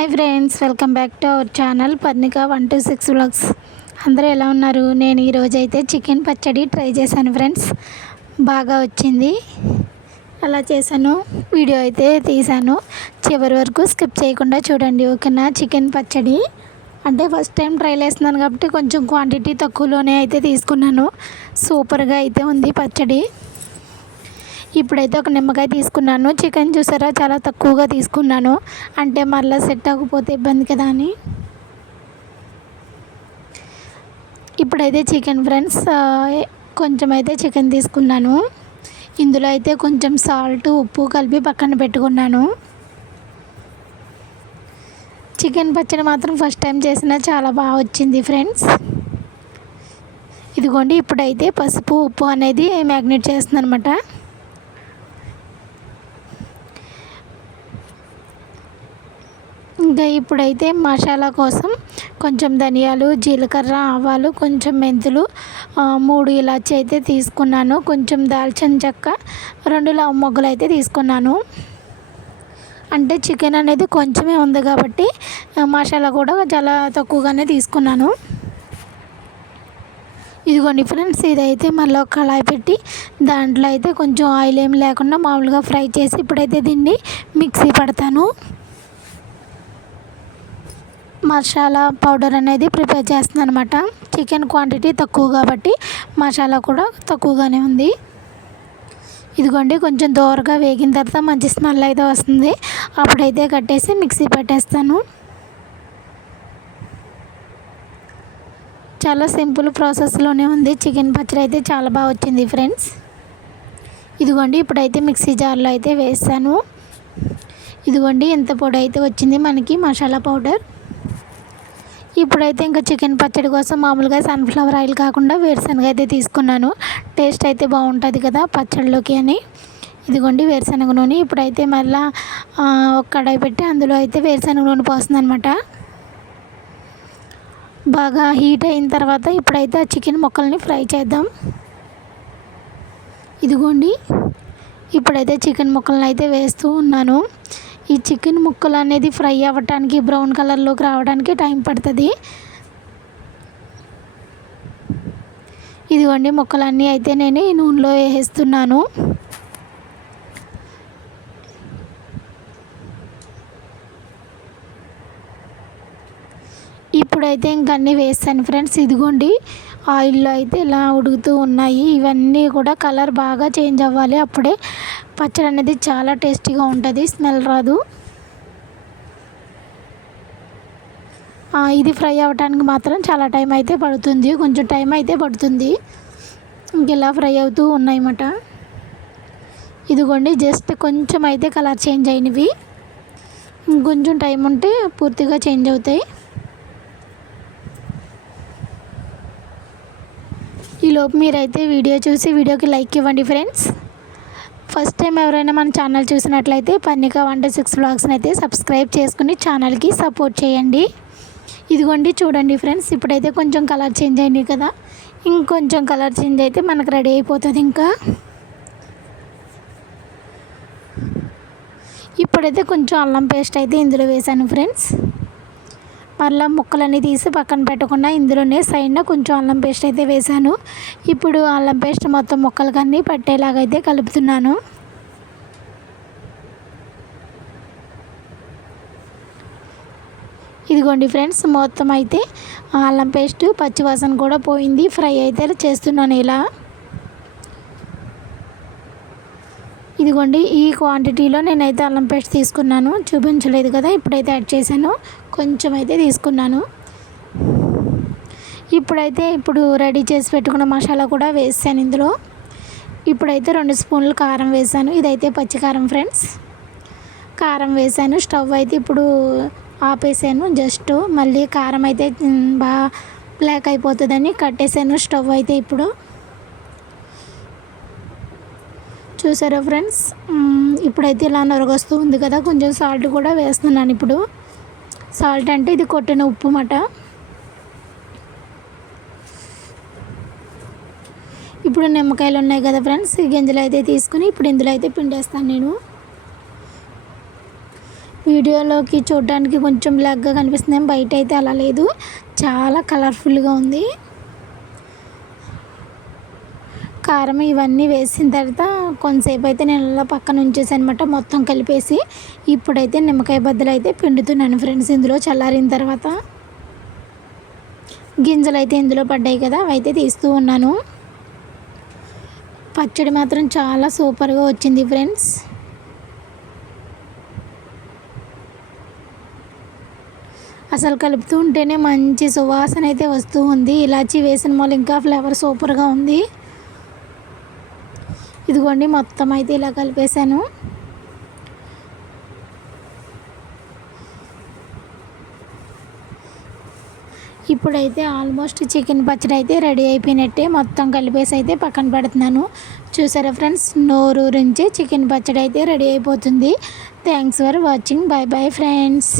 Hi friends, welcome back to our channel Parnika 126 vlogs. అందరూ ఎలా ఉన్నారు? నేను ఈరోజు అయితే చికెన్ పచ్చడి ట్రై చేశాను ఫ్రెండ్స్. బాగా వచ్చింది. అలా చేశాను, వీడియో అయితే తీశాను. చివరి వరకు స్కిప్ చేయకుండా చూడండి, ఓకేనా? చికెన్ పచ్చడి అంటే ఫస్ట్ టైం ట్రై చేస్తున్నాను కాబట్టి కొంచెం క్వాంటిటీ తక్కువలోనే అయితే తీసుకున్నాను. సూపర్గా అయితే ఉంది పచ్చడి. ఇప్పుడైతే ఒక నిమ్మకాయ తీసుకున్నాను. చికెన్ చూసారా, చాలా తక్కువగా తీసుకున్నాను, అంటే మళ్ళీ సెట్ అవ్వకపోతే ఇబ్బంది కదా అని. ఇప్పుడైతే చికెన్ ఫ్రెండ్స్ కొంచెం అయితే చికెన్ తీసుకున్నాను. ఇందులో అయితే కొంచెం సాల్ట్, ఉప్పు కలిపి పక్కన పెట్టుకున్నాను. చికెన్ పచ్చడి మాత్రం ఫస్ట్ టైం చేసినా చాలా బాగా వచ్చింది ఫ్రెండ్స్. ఇదిగోండి, ఇప్పుడైతే పసుపు, ఉప్పు అనేది మ్యాగ్నేట్ చేస్తుంది అనమాట. ఇంకా ఇప్పుడైతే మసాలా కోసం కొంచెం ధనియాలు, జీలకర్ర, ఆవాలు, కొంచెం మెంతులు, 3 ఇలాచి అయితే తీసుకున్నాను. కొంచెం దాల్చిన చెక్క, 2 లవంగ మొగ్గలు అయితే తీసుకున్నాను. అంటే చికెన్ అనేది కొంచెమే ఉంది కాబట్టి మసాలా కూడా చాలా తక్కువగానే తీసుకున్నాను. ఇదిగోండి ఫ్రెండ్స్, ఇదైతే మళ్ళీ ఒక కళాయి పెట్టి దాంట్లో అయితే కొంచెం ఆయిల్ ఏమి లేకుండా మామూలుగా ఫ్రై చేసి ఇప్పుడైతే దీన్ని మిక్సీ పడతాను. మసాలా పౌడర్ అనేది ప్రిపేర్ చేస్తున్నాను అనమాట. చికెన్ క్వాంటిటీ తక్కువ కాబట్టి మసాలా కూడా తక్కువగానే ఉంది. ఇదిగోండి, కొంచెం దోరగా వేగిన తర్వాత మంచి స్మెల్ అయితే వస్తుంది. అప్పుడైతే కట్టేసి మిక్సీ పట్టేస్తాను. చాలా సింపుల్ ప్రాసెస్లోనే ఉంది. చికెన్ పచ్చడి అయితే చాలా బాగా వచ్చింది ఫ్రెండ్స్. ఇదిగోండి, ఇప్పుడైతే మిక్సీ జార్లో అయితే వేసాను. ఇదిగోండి, ఎంత పొడి అయితే వచ్చింది మనకి మసాలా పౌడర్. ఇప్పుడైతే ఇంకా చికెన్ పచ్చడి కోసం మామూలుగా సన్ఫ్లవర్ ఆయిల్ కాకుండా వేరుశనగ అయితే తీసుకున్నాను. టేస్ట్ అయితే బాగుంటుంది కదా పచ్చడిలోకి అని. ఇదిగోండి వేరుశనగ నూనె. ఇప్పుడైతే మళ్ళీ ఒక కడాయి పెట్టి అందులో అయితే వేరుశనగ నూనె పోస్తుంది అనమాట. బాగా హీట్ అయిన తర్వాత ఇప్పుడైతే ఆ చికెన్ ముక్కల్ని ఫ్రై చేద్దాం. ఇదిగోండి, ఇప్పుడైతే చికెన్ ముక్కలను అయితే వేస్తూ ఉన్నాను. ఈ చికెన్ ముక్కలు అనేది ఫ్రై అవ్వటానికి, బ్రౌన్ కలర్లోకి రావడానికి టైం పడుతుంది. ఇదిగోండి, ముక్కలన్నీ అయితే నేను ఈ నూనెలో వేసేస్తున్నాను. ఇప్పుడైతే ఇంక అన్నీ వేస్తాను ఫ్రెండ్స్. ఇదిగోండి, ఆయిల్లో అయితే ఇలా ఉడుకుతూ ఉన్నాయి. ఇవన్నీ కూడా కలర్ బాగా చేంజ్ అవ్వాలి, అప్పుడే పచ్చడి అనేది చాలా టేస్టీగా ఉంటుంది, స్మెల్ రాదు. ఇది ఫ్రై అవ్వడానికి మాత్రం చాలా టైం అయితే పడుతుంది, కొంచెం టైం అయితే పడుతుంది. ఇంకెలా ఫ్రై అవుతూ ఉన్నాయన్నమాట. ఇదిగోండి, జస్ట్ కొంచెం అయితే కలర్ చేంజ్ అయినవి. ఇంకొంచెం టైం ఉంటే పూర్తిగా చేంజ్ అవుతాయి. ఈలోపు మీరైతే వీడియో చూసి వీడియోకి లైక్ ఇవ్వండి ఫ్రెండ్స్. ఫస్ట్ టైం ఎవరైనా మన ఛానల్ చూసినట్లయితే పర్ణిక 126 వ్లాగ్స్ని అయితే సబ్స్క్రైబ్ చేసుకుని ఛానల్కి సపోర్ట్ చేయండి. ఇదిగోండి చూడండి ఫ్రెండ్స్, ఇప్పుడైతే కొంచెం కలర్ చేంజ్ అయినాయి కదా, ఇంకొంచెం కలర్ చేంజ్ అయితే మనకు రెడీ అయిపోతుంది. ఇంకా ఇప్పుడైతే కొంచెం అల్లం పేస్ట్ అయితే ఇందులో వేసాను ఫ్రెండ్స్. మళ్ళీ ముక్కలన్నీ తీసి పక్కన పెట్టకుండా ఇందులోనే సైడ్న కొంచెం అల్లం పేస్ట్ అయితే వేసాను. ఇప్పుడు అల్లం పేస్ట్ మొత్తం ముక్కలకన్నీ పట్టేలాగైతే కలుపుతున్నాను. ఇదిగోండి ఫ్రెండ్స్, మొత్తం అయితే అల్లం పేస్ట్ పచ్చివాసన కూడా పోయింది. ఫ్రై అయితే చేస్తున్నాను ఇలా. ఇదిగోండి, ఈ క్వాంటిటీలో నేనైతే అల్లం పేస్ట్ తీసుకున్నాను, చూపించలేదు కదా, ఇప్పుడైతే యాడ్ చేశాను. కొంచెం అయితే తీసుకున్నాను. ఇప్పుడు రెడీ చేసి పెట్టుకున్న మసాలా కూడా వేసాను ఇందులో. ఇప్పుడైతే 2 స్పూన్లు కారం వేసాను. ఇదైతే పచ్చికారం ఫ్రెండ్స్. కారం వేసాను. స్టవ్ అయితే ఇప్పుడు ఆపేసాను. జస్ట్ మళ్ళీ కారం అయితే బాగా బ్లాక్ అయిపోతుందని కట్టేసాను స్టవ్ అయితే. ఇప్పుడు చూసారా ఫ్రెండ్స్, ఇప్పుడైతే ఇలా నొరగొస్తూ ఉంది కదా, కొంచెం సాల్ట్ కూడా వేస్తున్నాను. ఇప్పుడు సాల్ట్ అంటే ఇది కొట్టిన ఉప్పు మాట. ఇప్పుడు నిమ్మకాయలు ఉన్నాయి కదా ఫ్రెండ్స్, ఈ గింజలు అయితే తీసుకుని ఇప్పుడు ఇందులో అయితే పిండేస్తాను నేను. వీడియోలోకి చూడడానికి కొంచెం బ్లాక్గా కనిపిస్తుంది, బయట అయితే అలా లేదు, చాలా కలర్ఫుల్గా ఉంది. కారం ఇవన్నీ వేసిన తర్వాత కొంతసేపు అయితే నేను ఇలా పక్కన ఉంచేసాను అనమాట, మొత్తం కలిపేసి. ఇప్పుడైతే నిమ్మకాయ బద్దలు అయితే పిండుతున్నాను ఫ్రెండ్స్. ఇందులో చల్లారిన తర్వాత గింజలు అయితే ఇందులో పడ్డాయి కదా, అవి అయితే తీస్తూ ఉన్నాను. పచ్చడి మాత్రం చాలా సూపర్గా వచ్చింది ఫ్రెండ్స్. అసలు కలుపుతూ ఉంటేనే మంచి సువాసన అయితే వస్తూ ఉంది. ఇలాచీ వేసిన మూల ఇంకా ఫ్లేవర్ సూపర్గా ఉంది. ఇదిగోండి మొత్తం అయితే ఇలా కలిపేశాను. ఇప్పుడైతే ఆల్మోస్ట్ చికెన్ పచ్చడి అయితే రెడీ అయిపోయినట్టే. మొత్తం కలిపేసి అయితే పక్కన పెడుతున్నాను. చూసారా ఫ్రెండ్స్, నోరూరించి చికెన్ పచ్చడి అయితే రెడీ అయిపోతుంది. Thanks for watching. Bye bye friends.